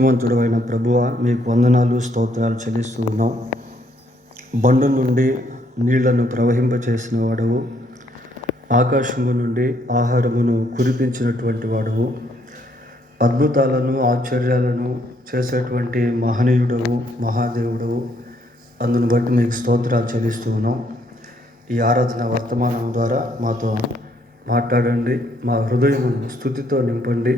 శక్తిమంతుడు అయిన ప్రభువ, మీకు వందనాలు స్తోత్రాలు చెల్లిస్తూ ఉన్నాం. బండు నుండి నీళ్లను ప్రవహింపచేసిన వాడవు, ఆకాశము నుండి ఆహారమును కురిపించినటువంటి వాడవు, అద్భుతాలను ఆశ్చర్యాలను చేసేటువంటి మహనీయుడవు, మహాదేవుడవు. అందును బట్టి మీకు స్తోత్రాలు చెల్లిస్తూ ఉన్నాం. ఈ ఆరాధన వర్తమానం ద్వారా మాతో మాట్లాడండి, మా హృదయం స్తుతితో నింపండి.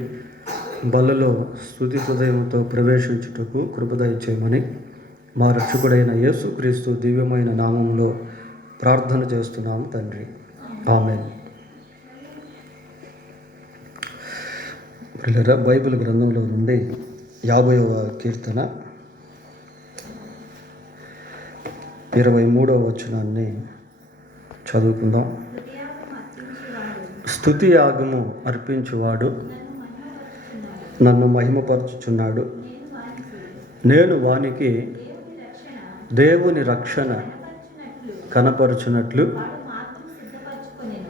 బలలో స్తుతి హృదయంతో ప్రవేశించుటకు కృపదయ చేయమని మా రక్షకుడైన యేసుక్రీస్తు దివ్యమైన నామంలో ప్రార్థన చేస్తున్నాము తండ్రి, ఆమేన్. ప్రియులారా, బైబిల్ గ్రంథంలో నుండి 50వ కీర్తన 23వ వచనాన్ని చదువుకుందాం. స్తుతి యాగము అర్పించువాడు నన్ను మహిమపరచుచున్నాడు. నేను వానికి దేవుని రక్షణ కనపరచునట్లు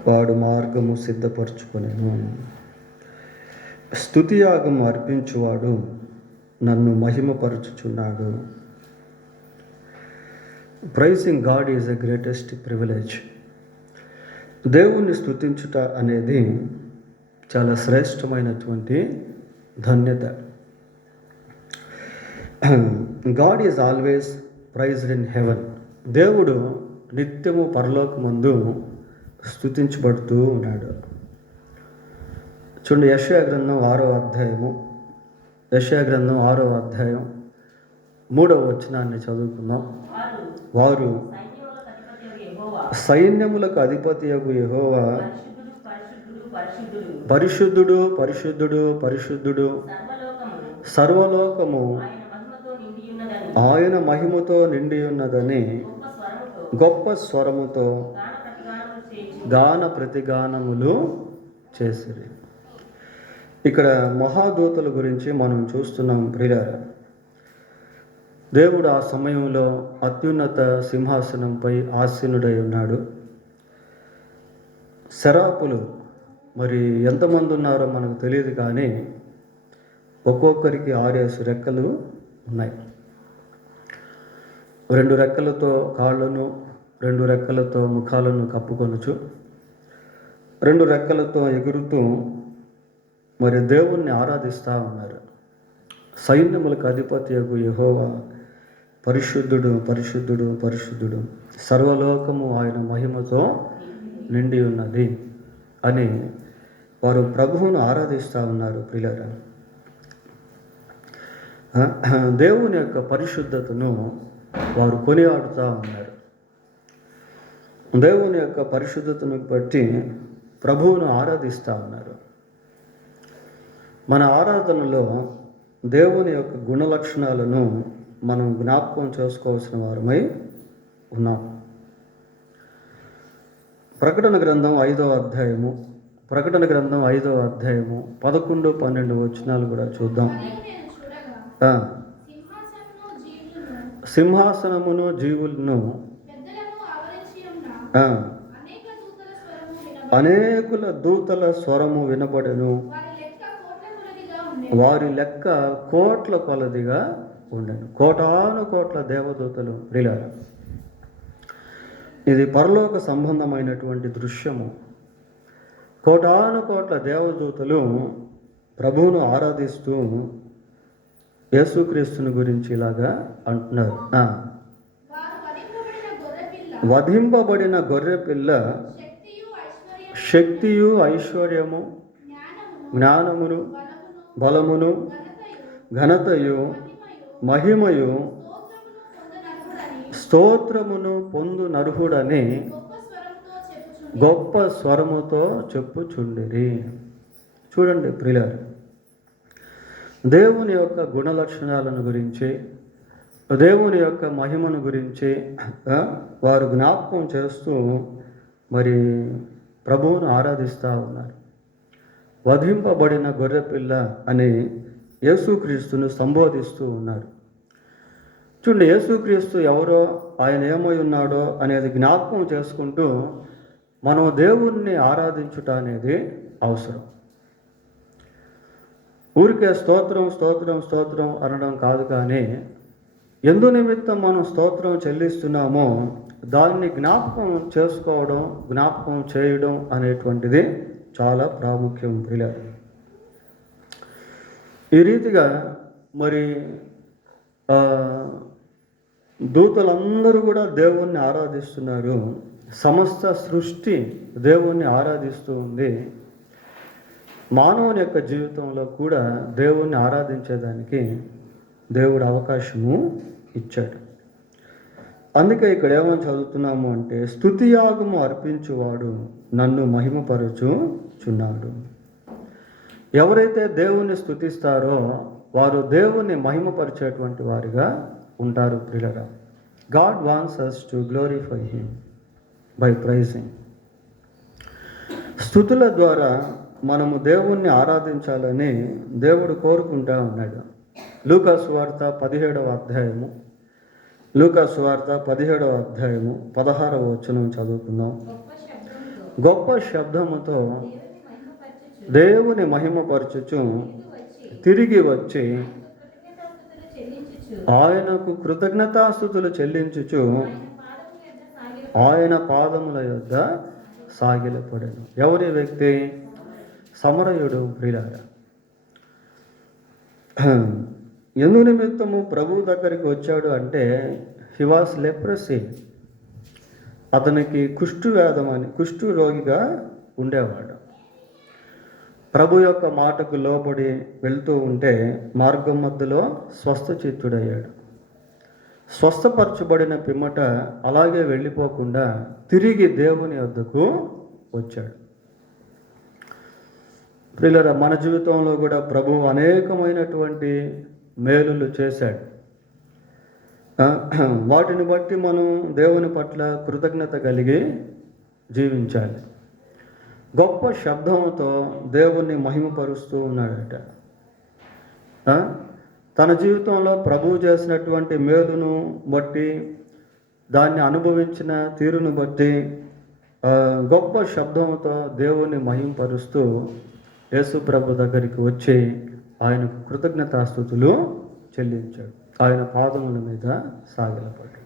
వాడు మార్గము సిద్ధపరచుకొనెను. స్తుతి యాగము అర్పించువాడు నన్ను మహిమపరచుచున్నాడు. Praising God is the greatest privilege. దేవుణ్ణి స్తుతించుట అనేది చాలా శ్రేష్టమైనటువంటి ధన్యత. God is always praised in heaven. దేవుడు నిత్యము పరలోకమందు స్తుతించబడుతూ ఉన్నాడు. చూడండి, యెషయా గ్రంథం 6వ అధ్యాయం 3వ వచనాన్ని చదువుకుందాం. వారు సైన్యములకు అధిపతియగు యెహోవా పరిశుద్ధుడు, పరిశుద్ధుడు, పరిశుద్ధుడు, సర్వలోకము ఆయన మహిమతో నిండి ఉన్నదని గొప్ప స్వరముతో గాన ప్రతిగానములు చేసిరి. ఇక్కడ మహాదూతల గురించి మనం చూస్తున్నాం ప్రియులారా. దేవుడు ఆ సమయంలో అత్యున్నత సింహాసనంపై ఆసీనుడై ఉన్నాడు. శరాపులు మరి ఎంతమంది ఉన్నారో మనకు తెలియదు, కానీ ఒక్కొక్కరికి 6 రెక్కలు ఉన్నాయి. 2 రెక్కలతో కాళ్ళను, 2 రెక్కలతో ముఖాలను కప్పుకొనుచు, 2 రెక్కలతో ఎగురుతూ మరి దేవుణ్ణి ఆరాధిస్తూ ఉన్నారు. సైన్యములకు అధిపతియగు యెహోవా పరిశుద్ధుడు, పరిశుద్ధుడు, పరిశుద్ధుడు, సర్వలోకము ఆయన మహిమతో నిండి ఉన్నది అని వారు ప్రభువును ఆరాధిస్తూ ఉన్నారు. ప్రియులారా, దేవుని యొక్క పరిశుద్ధతను వారు కొనియాడుతూ ఉన్నారు. దేవుని యొక్క పరిశుద్ధతను బట్టి ప్రభువును ఆరాధిస్తూ ఉన్నారు. మన ఆరాధనలో దేవుని యొక్క గుణలక్షణాలను మనం జ్ఞాపకం చేసుకోవాల్సిన వారమై ఉన్నాం. ప్రకటన గ్రంథం 5వ అధ్యాయము 11, 12 వచనాలు కూడా చూద్దాం. సింహాసనమును జీవులను అనేకుల దూతల స్వరము వినబడెను. వారి లెక్క కోట్ల కొలదిగా ఉండెను. కోటాను కోట్ల దేవదూతలు. ప్రియులారా, ఇది పరలోక సంబంధమైనటువంటి దృశ్యము. కోటాను కోట్ల దేవదూతలు ప్రభువును ఆరాధిస్తూ యేసుక్రీస్తుని గురించి ఇలాగా అంటున్నారు. వధింపబడిన గొర్రెపిల్ల శక్తియు, ఐశ్వర్యము, జ్ఞానమును, బలమును, ఘనతయు, మహిమయు, స్తోత్రమును పొందు నర్హుడని గొప్ప స్వరముతో చెప్పుచుండిరి. చూడండి ప్రియులారా, దేవుని యొక్క గుణలక్షణాలను గురించి, దేవుని యొక్క మహిమను గురించి వారు జ్ఞాపకం చేస్తూ మరి ప్రభువును ఆరాధిస్తూ ఉన్నారు. వధింపబడిన గొర్రెపిల్ల అని యేసుక్రీస్తును సంబోధిస్తూ ఉన్నారు. చూడండి, యేసుక్రీస్తు ఎవరో, ఆయన ఏమై ఉన్నాడో అనేది జ్ఞాపకం చేసుకుంటూ మనం దేవుణ్ణి ఆరాధించుట అనేది అవసరం. ఊరికే స్తోత్రం స్తోత్రం స్తోత్రం అనడం కాదు, కానీ ఎందు నిమిత్తం మనం స్తోత్రం చెల్లిస్తున్నామో దాన్ని జ్ఞాపకం చేసుకోవడం, జ్ఞాపకం చేయడం అనేటువంటిది చాలా ప్రాముఖ్యం పిల్లలు. ఈ రీతిగా మరి దూతలందరూ కూడా దేవుణ్ణి ఆరాధిస్తున్నారు. సమస్త సృష్టి దేవుణ్ణి ఆరాధిస్తూ ఉంది. మానవుని యొక్క జీవితంలో కూడా దేవుణ్ణి ఆరాధించేదానికి దేవుడు అవకాశము ఇచ్చాడు. అందుకే ఇక్కడ ఏమని చదువుతున్నాము అంటే, స్తుతియాగము అర్పించువాడు నన్ను మహిమపరచుచున్నాడు. ఎవరైతే దేవుణ్ణి స్తుతిస్తారో వారు దేవుణ్ణి మహిమపరిచేటువంటి వారిగా ఉంటారు ప్రియులారా. God wants us to glorify him by praising. స్తుతుల ద్వారా మనము దేవుణ్ణి ఆరాధించాలని దేవుడు కోరుకుంటా ఉన్నాడు. లూకా సువార్త 17వ అధ్యాయము, లూకా సువార్త 17వ అధ్యాయము 16వ వచనం చదువుకుందాం. గొప్ప శబ్దముతో దేవుని మహిమపరచుచు తిరిగి వచ్చి ఆయనకు కృతజ్ఞతాస్తుతులు చెల్లించుచు ఆయన పాదముల యొద్ద సాగిలపడెను. ఎవరి వ్యక్తి? సమరయుడు ప్రియులారా. ఎందు నిమిత్తము ప్రభు దగ్గరికి వచ్చాడు అంటే, హి వాస్ లెప్రసీ. అతనికి కుష్టు రోగిగా ఉండేవాడు. ప్రభు యొక్క మాటకు లోబడి వెళ్తూ ఉంటే మార్గం మధ్యలో స్వస్థచిత్తుడయ్యాడు. స్వస్థపరచబడిన పిమ్మట అలాగే వెళ్ళిపోకుండా తిరిగి దేవుని వద్దకు వచ్చాడు. ప్రియులారా, మన జీవితంలో కూడా ప్రభు అనేకమైనటువంటి మేలులు చేశాడు. వాటిని బట్టి మనం దేవుని పట్ల కృతజ్ఞత కలిగి జీవించాలి. గొప్ప శబ్దంతో దేవుణ్ణి మహిమపరుస్తూ ఉన్నాడట. తన జీవితంలో ప్రభువు చేసినటువంటి మేలును బట్టి, దాన్ని అనుభవించిన తీరును బట్టి గొప్ప శబ్దంతో దేవుణ్ణి మహిమపరుస్తూ యేసు ప్రభు దగ్గరికి వచ్చి ఆయనకు కృతజ్ఞతాస్తుతులు చెల్లించాడు. ఆయన పాదముల మీద సాగిలపడ్డాడు.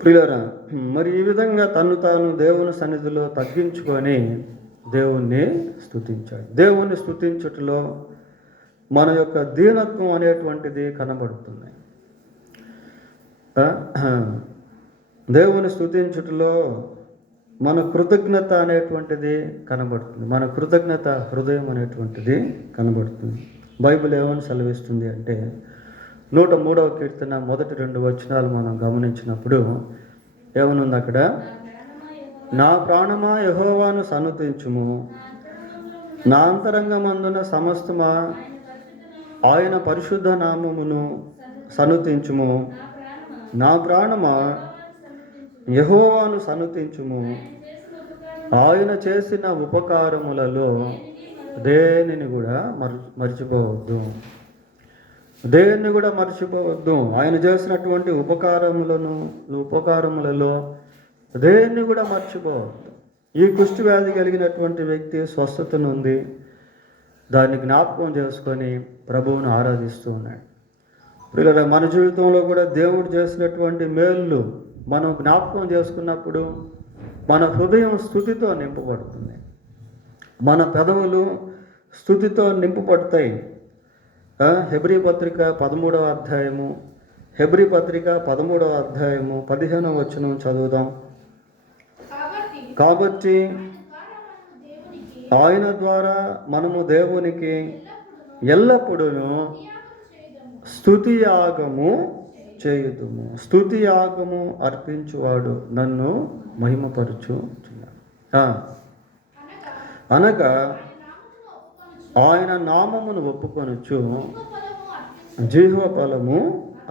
ప్రియులారా, మరి ఈ విధంగా తను తాను దేవుని సన్నిధిలో తగ్గించుకొని దేవుణ్ణి స్తుతించాడు. దేవుణ్ణి స్తుతించుటలో మన యొక్క దీనత్వం అనేటువంటిది కనబడుతుంది. దేవుని స్తుతించుటలో మన కృతజ్ఞత అనేటువంటిది కనబడుతుంది. మన కృతజ్ఞత హృదయం అనేటువంటిది కనబడుతుంది. బైబిల్ ఏమని సెలవిస్తుంది అంటే, 103వ కీర్తన మొదటి 2 వచనాలు మనం గమనించినప్పుడు ఏమనుంది అక్కడ? నా ప్రాణమా యెహోవాను సన్నుతించుము, నా అంతరంగమందున సమస్తమా ఆయన పరిశుద్ధ నామమును సన్నుతించుము. నా ప్రాణమా యెహోవాను సన్నుతించుము, ఆయన చేసిన ఉపకారములలో దేనిని కూడా మర్చిపోవద్దు. దేన్ని కూడా మర్చిపోవద్దు. ఆయన చేసినటువంటి ఉపకారములలో దేన్ని కూడా మర్చిపోవద్దు. ఈ కుష్టి వ్యాధి కలిగినటువంటి వ్యక్తి స్వస్థత నుండి దాన్ని జ్ఞాపకం చేసుకొని ప్రభువును ఆరాధిస్తూ ఉన్నాడు. పిల్లల, మన జీవితంలో కూడా దేవుడు చేసినటువంటి మేళ్ళు మనం జ్ఞాపకం చేసుకున్నప్పుడు మన హృదయం స్తుతితో నింపబడుతుంది. మన పెదవులు స్తుతితో నింపబడతాయి. హెబ్రీ పత్రిక 13వ అధ్యాయము, హెబ్రీ పత్రిక 13వ అధ్యాయము 15వ వచనం చదువుదాం. కాబట్టి ఆయన ద్వారా మనము దేవునికి ఎల్లప్పుడూ స్తుతియాగము చేయుదుము. స్తుతియాగము అర్పించువాడు నన్ను మహిమపరచుచున్నాడు. అనగా ఆయన నామమును ఒప్పుకొనుచు జీవ ఫలము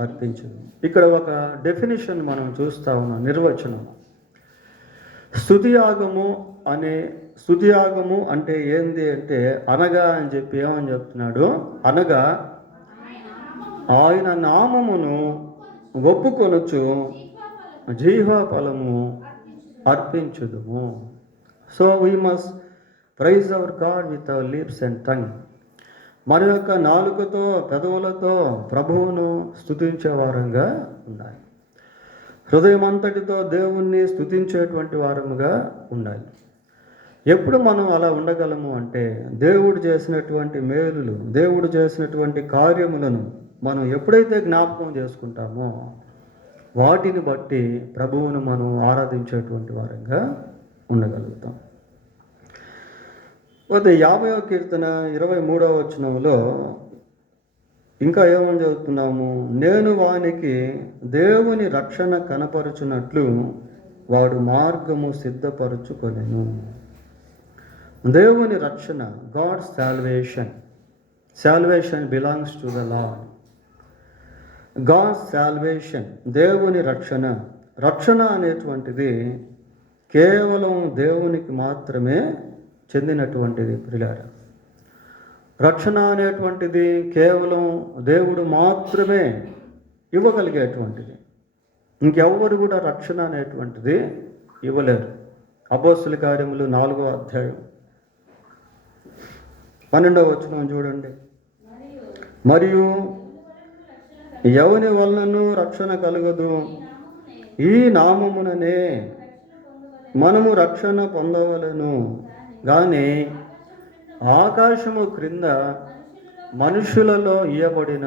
అర్పించును. ఇక్కడ ఒక డెఫినిషన్ మనం చూస్తా ఉన్నాం, నిర్వచనం. స్తుతియాగము అంటే ఏంది అంటే, అనగా అని చెప్పి ఏమని చెప్తున్నాడు? అనగా ఆయన నామమును ఒప్పుకొనుచు జీవ ఫలము అర్పించుదుము. So we must praise our God with our lips and tongue. మన యొక్క నాలుకతో పెదవులతో ప్రభువును స్తుతించే వారంగా ఉండాలి. హృదయం అంతటితో దేవుణ్ణి స్తుతించేటువంటి వారముగా ఉండాలి. ఎప్పుడు మనం అలా ఉండగలము అంటే దేవుడు చేసినటువంటి మేలులు, దేవుడు చేసినటువంటి కార్యములను మనం ఎప్పుడైతే జ్ఞాపకం చేసుకుంటామో వాటిని బట్టి ప్రభువును మనం ఆరాధించేటువంటి వారంగా ఉండగలుగుతాం. పోతే 50వ కీర్తన 23వ వచనంలో ఇంకా ఏమని చదువుతున్నాము? నేను వానికి దేవుని రక్షణ కనపరుచున్నట్లు వాడు మార్గము సిద్ధపరచుకొనెను. దేవుని రక్షణ, God's salvation belongs to the Lord. God's salvation, దేవుని రక్షణ అనేటువంటిది కేవలం దేవునికి మాత్రమే చెందినటువంటిది. ప్రియులారా, రక్షణ అనేటువంటిది కేవలం దేవుడు మాత్రమే ఇవ్వగలిగేటువంటిది. ఇంకెవ్వరు కూడా రక్షణ అనేటువంటిది ఇవ్వలేరు. అపోస్తల కార్యములు 4వ అధ్యాయం 12వ వచనం చూడండి. మరియు ఎవని వలనను రక్షణ కలగదు, ఈ నామముననే మనము రక్షణ పొందవలను గాని ఆకాశము క్రింద మనుషులలో ఇయ్యబడిన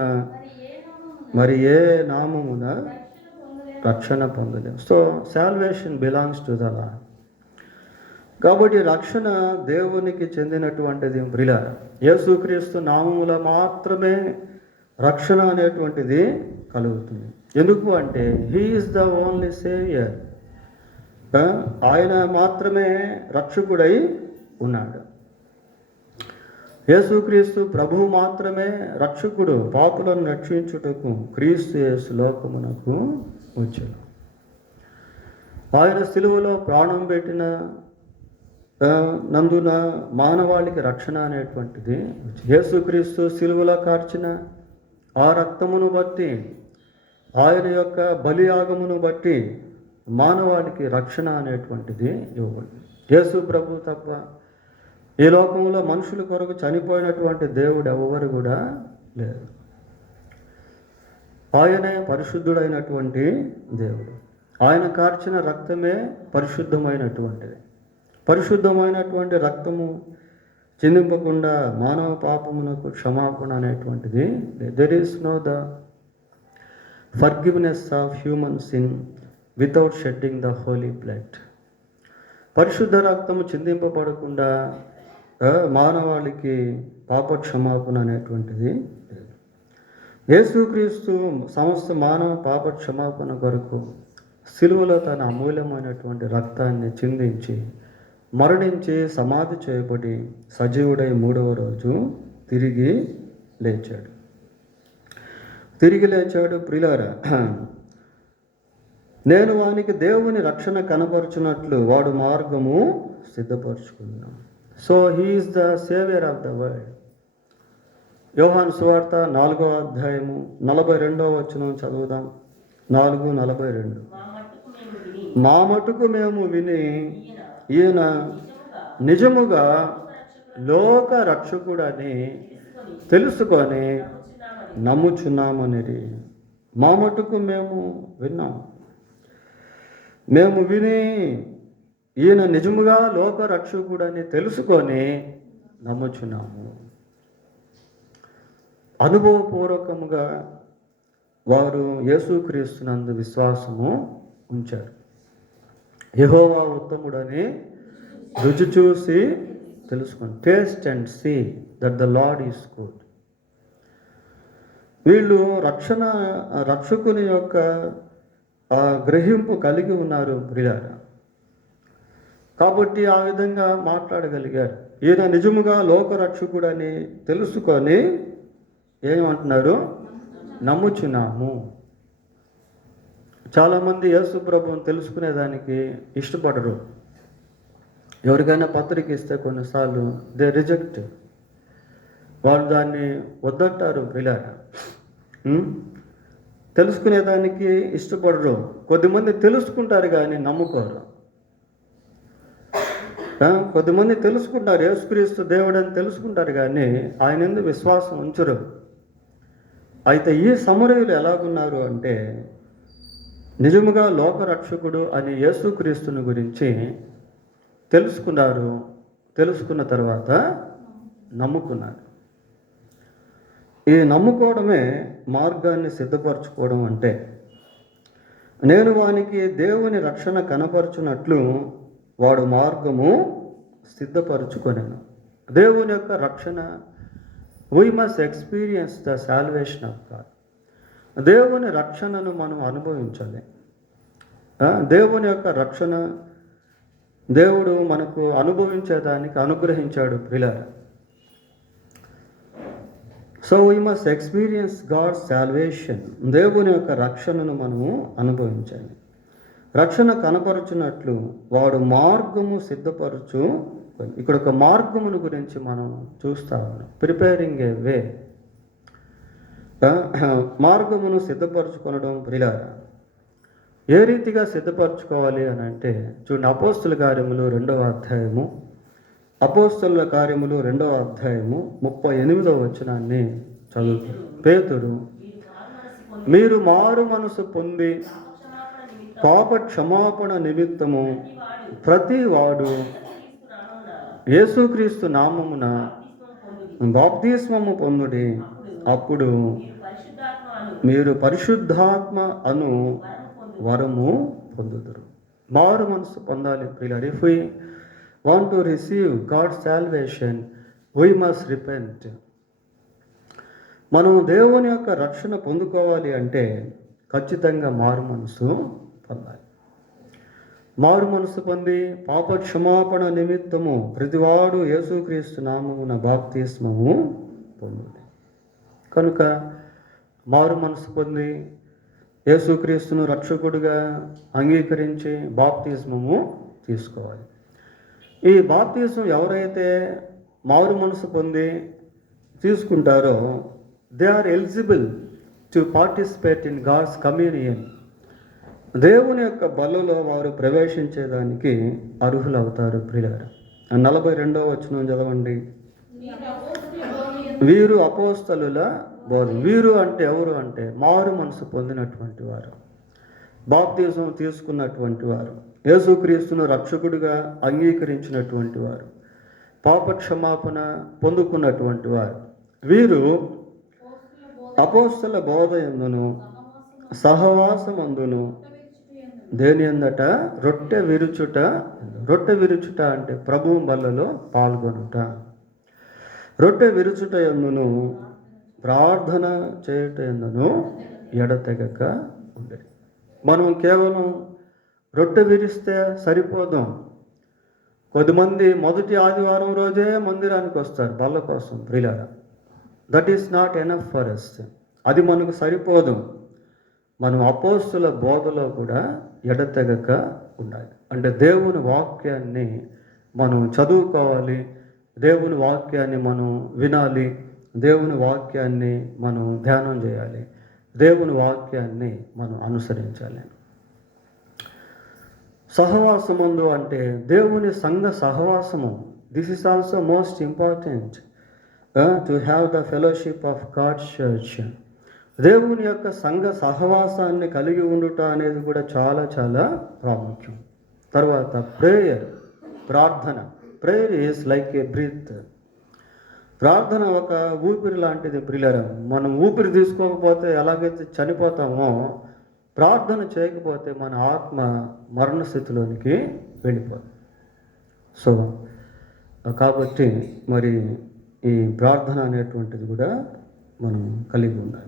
మరి ఏ నామమున రక్షణ పొందలేము. So salvation belongs to the lord. కాబట్టి రక్షణ దేవునికి చెందినటువంటిది. ప్రియులారా, యేసుక్రీస్తు నామములో మాత్రమే రక్షణ అనేటువంటిది కలుగుతుంది. ఎందుకు అంటే he is the only saviour. ఆయన మాత్రమే రక్షకుడై ఉన్నాడు. యేసుక్రీస్తు ప్రభువు మాత్రమే రక్షకుడు. పాపులను రక్షించుటకు క్రీస్తు యేసు లోకమునకు వచ్చాడు. ఆయన సిలువలో ప్రాణం పెట్టిన నందున మానవాళికి రక్షణ అనేటువంటిది. యేసుక్రీస్తు సిలువలో కార్చిన ఆ రక్తమును బట్టి, ఆయన యొక్క బలియాగమును బట్టి మానవాళికి రక్షణ అనేటువంటిది ఇవ్వబడింది. యేసు ప్రభు తప్ప ఈ లోకంలో మనుషుల కొరకు చనిపోయినటువంటి దేవుడు ఎవరు కూడా లేరు. ఆయనే పరిశుద్ధుడైనటువంటి దేవుడు. ఆయన కార్చిన రక్తమే పరిశుద్ధమైనటువంటిది. పరిశుద్ధమైనటువంటి రక్తము చిందింపకుండా మానవ పాపమునకు క్షమాపణ అనేటువంటిది. There is no the forgiveness of human sin without shedding the holy blood. పరిశుద్ధ రక్తము చిందింపబడకుండా మానవాళికి పాప క్షమాపణ అనేటువంటిది. యేసుక్రీస్తు సమస్త మానవ పాప క్షమాపణ కొరకు సిలువలో తన అమూల్యమైనటువంటి రక్తాన్ని చిందించి మరణించి సమాధి చేయబడి సజీవుడై 3వ రోజు తిరిగి లేచాడు. ప్రియులారా, నేను వానికి దేవుని రక్షణ కనపరుచున్నట్లు వాడు మార్గము సిద్ధపరచుకున్నాను. So he is the saviour of the world. యోహాను సువార్త 4వ అధ్యాయము 42వ వచనం చదువుదాం. 4:42. మా మటుకు మేము విని ఈయన నిజముగా లోక రక్షకుడని తెలుసుకొని నమ్ముచున్నామనేది. మా మటుకు మేము విన్నాం. మేము విని ఈయన నిజముగా లోక రక్షకుడని తెలుసుకొని నమ్ముచున్నాము. అనుభవపూర్వకముగా వారు యేసుక్రీస్తునందు విశ్వాసము ఉంచారు. యెహోవా ఉత్తముడని రుచి చూసి తెలుసుకోండి. Taste and see that the Lord is good. వీళ్ళు రక్షకుని యొక్క గ్రహింపు కలిగి ఉన్నారు ప్రియులారా. కాబట్టి ఆ విధంగా మాట్లాడగలిగారు. ఈయన నిజముగా లోకరక్షకుడని తెలుసుకొని ఏమంటున్నారు? నమ్ముచున్నాము. చాలామంది యేసు ప్రభువుని తెలుసుకునేదానికి ఇష్టపడరు. ఎవరికైనా పత్రిక ఇస్తే కొన్నిసార్లు దే రిజెక్ట్. వాళ్ళు దాన్ని వద్దంటారు. ప్రియులారా, తెలుసుకునేదానికి ఇష్టపడరు. కొద్దిమంది తెలుసుకుంటారు కానీ నమ్ముకోరు. కొద్దిమంది తెలుసుకుంటారు, యేసుక్రీస్తు దేవుడు అని తెలుసుకుంటారు, కానీ ఆయన యందు విశ్వాసం ఉంచరు. అయితే ఈ సమరయులు ఎలాగున్నారు అంటే, నిజముగా లోకరక్షకుడు అని యేసుక్రీస్తుని గురించి తెలుసుకున్నారు. తెలుసుకున్న తర్వాత నమ్ముకున్నారు. ఈ నమ్ముకోవడమే మార్గాన్ని సిద్ధపరచుకోవడం అంటే. నేను వానికి దేవుని రక్షణ కనపరచునట్లు వాడు మార్గము సిద్ధపరచుకొనెను. దేవుని యొక్క రక్షణ, we must experience the salvation of God. దేవుని రక్షణను మనం అనుభవించాలి. దేవుని యొక్క రక్షణ దేవుడు మనకు అనుభవించేదానికి అనుగ్రహించాడు ప్రియులారా. So we must experience God salvation. దేవుని యొక్క రక్షణను మనము అనుభవించాలి. రక్షణ కనపరచునట్లు వాడు మార్గము సిద్ధపరచు. ఇక్కడ ఒక మార్గమును గురించి మనం చూస్తా ఉన్నాం. ప్రిపేరింగ్ ఏ వే, మార్గమును సిద్ధపరచుకొనడం ప్రియులారా. ఏ రీతిగా సిద్ధపరచుకోవాలి అని అంటే, చూడండి, అపోస్తుల కార్యములు 2వ అధ్యాయము, అపోస్తుల కార్యములు 2వ అధ్యాయము 38వ వచనాన్ని చదువుతారు. పేతురు, మీరు మారు మనసు పొంది పాప క్షమాపణ నిమిత్తము ప్రతివాడు యేసుక్రీస్తు నామమున బాప్తిస్మము పొందుడి, అప్పుడు మీరు పరిశుద్ధాత్మ అను వరము పొందుదురు. మారు మనసు పొందాలి ప్రియులారా. If we want to receive God salvation, we must repent. మనం దేవుని యొక్క రక్షణ పొందుకోవాలి అంటే ఖచ్చితంగా మారు మనసు పొందాలి. మారు మనసు పొంది పాప క్షమాపణ నిమిత్తము ప్రతివాడు యేసుక్రీస్తు నామమున బాప్తిస్మము పొందుడి. కనుక మారు మనసు పొంది యేసుక్రీస్తును రక్షకుడిగా అంగీకరించి బాప్తిస్మము తీసుకోవాలి. ఈ బాప్తిస్మం ఎవరైతే మారు మనసు పొంది తీసుకుంటారో, they are eligible to participate in God's communion. దేవుని యొక్క బలలో వారు ప్రవేశించేదానికి అర్హులవుతారు ప్రియులారా. 42వ వచనం చదవండి. వీరు అపోస్తలుల బోధ. వీరు అంటే ఎవరు అంటే, మారు మనసు పొందినటువంటి వారు, బాప్తిజం తీసుకున్నటువంటి వారు, యేసుక్రీస్తును రక్షకుడిగా అంగీకరించినటువంటి వారు, పాప క్షమాపణ పొందుకున్నటువంటి వారు. వీరు అపోస్తల బోధ యందును సహవాసమందును దేని అందట రొట్టె విరుచుట. రొట్టె విరుచుట అంటే ప్రభువు బల్లలో పాల్గొనుట. రొట్టె విరుచుట యందును ప్రార్థన చేయుట యందును ఎడతెగక ఉండేది. మనం కేవలం రొట్టె విరిస్తే సరిపోదాం. కొద్దిమంది మొదటి ఆదివారం రోజే మందిరానికి వస్తారు బల్ల కోసం ప్రియులారా. That is not enough for us. అది మనకు సరిపోదు. మనం అపోస్తుల బోధలో కూడా ఎడతెగక ఉండాలి. అంటే దేవుని వాక్యాన్ని మనం చదువుకోవాలి, దేవుని వాక్యాన్ని మనం వినాలి, దేవుని వాక్యాన్ని మనం ధ్యానం చేయాలి, దేవుని వాక్యాన్ని మనం అనుసరించాలి. సహవాసముందు అంటే దేవుని సంఘ సహవాసము. This is also most important to have the fellowship of God's church. దేవుని యొక్క సంఘ సహవాసాన్ని కలిగి ఉండుట అనేది కూడా చాలా చాలా ప్రాముఖ్యం. తర్వాత ప్రేయర్, ప్రార్థన. Prayer is like a breath. ప్రార్థన ఒక ఊపిరి లాంటిది ప్రియులారా. మనం ఊపిరి తీసుకోకపోతే ఎలాగైతే చనిపోతామో, ప్రార్థన చేయకపోతే మన ఆత్మ మరణ స్థితిలోనికి వెళ్ళిపోతుంది. సో కాబట్టి మరి ఈ ప్రార్థన అనేటువంటిది కూడా మనం కలిగి ఉండాలి.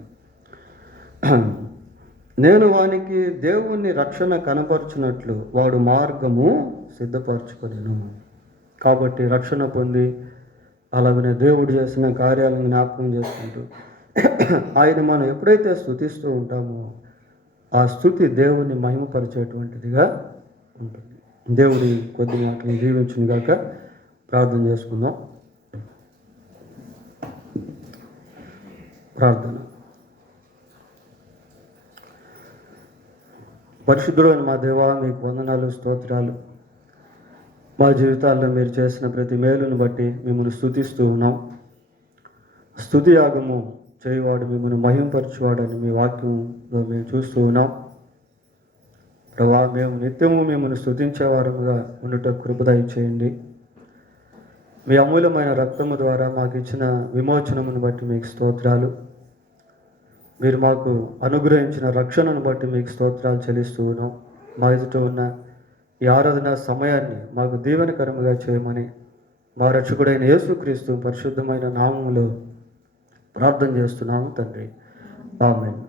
నేను వానికి దేవుని రక్షణ కనపరచునట్లు వాడు మార్గము సిద్ధపరచుకొనెను. కాబట్టి రక్షణ పొంది అలాగనే దేవుడు చేసిన కార్యాలను జ్ఞాపకం చేసుకుంటూ ఆయన మనం ఎప్పుడైతే స్తుతిస్తూ ఉంటామో ఆ స్తుతి దేవుని మహిమపరిచేటువంటిదిగా ఉంటుంది. దేవుడి కొద్ది మాటలు దీవించును గాక. ప్రార్థన చేసుకుందాం. ప్రార్థన. పరిశుద్ధుడైన మా దేవా, మీకు వందనాలు, స్తోత్రాలు. మా జీవితాల్లో మీరు చేసిన ప్రతి మేలును బట్టి మిమ్మల్ని స్తుతిస్తూ ఉన్నాం. స్తుతి యాగము చేయువాడు మిమ్మల్ని మహింపరచువాడని మీ వాక్యంలో మేము చూస్తూ ఉన్నాం. ప్రభా, మేము నిత్యము మిమ్మల్ని స్తుతించేవారముగా ఉండుట కృప దయచేయండి. మీ అమూల్యమైన రక్తము ద్వారా మాకు ఇచ్చిన విమోచనమును బట్టి మీకు స్తోత్రాలు. మీరు మాకు అనుగ్రహించిన రక్షణను బట్టి మీకు స్తోత్రాలు చెల్లిస్తూ ఉన్నాం. మా ఎదుట ఉన్న ఈ ఆరాధన సమయాన్ని మాకు దీవెనకరముగా చేయమని మా రక్షకుడైన యేసుక్రీస్తు పరిశుద్ధమైన నామములో ప్రార్థన చేస్తున్నాము తండ్రి. ఆమేన్.